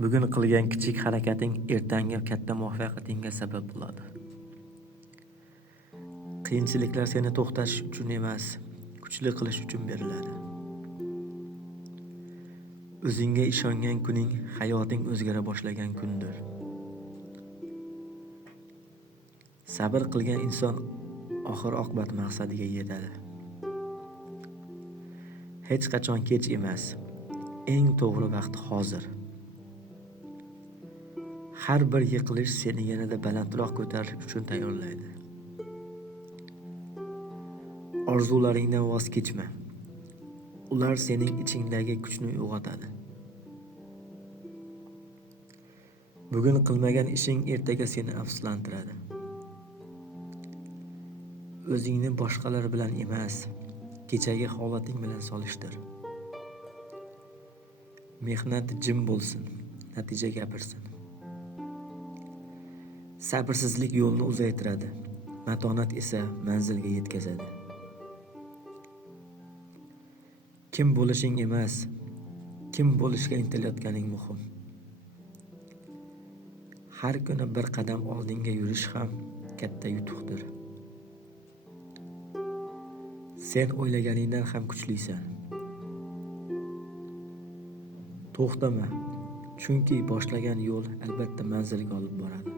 Bugun qilgan kichik harakating ertangi katta muvaffaqiyatingga sabab bo'ladi. Qiyinchiliklar seni to'xtatish uchun emas, kuchli qilish uchun beriladi. O'zingga ishongan kuning hayoting o'zgara boshlagan kundir. Sabr qilgan inson oxir oqibat maqsadiga yetadi. Hech qachon kech emas. Eng to'g'ri vaqt hozir. Har bir yiqilish seni yanada balandroq ko'tarish uchun tayyorlaydi. Orzularingdan voz kechma. Ular sening ichingdagi kuchni uyg'otadi. Bugun qilmagan ishing ertaga seni afsuslantiradi. O'zingni boshqalar bilan emas, kechagi holating bilan solishtir. Mehnat jim bo'lsin, natija gapirsin. Sabrsizlik yo'lni uzaytiradi, matonat esa manzilga yetkazadi. Kim bo'lishing emas, kim bo'lishga intilayotganing muhim. Har kuni bir qadam oldinga yurish ham katta yutuqdir. Sen o'ylaganingdan ham kuchlisan. To'xtama, chunki boshlagan yo'l albatta manzilga olib boradi.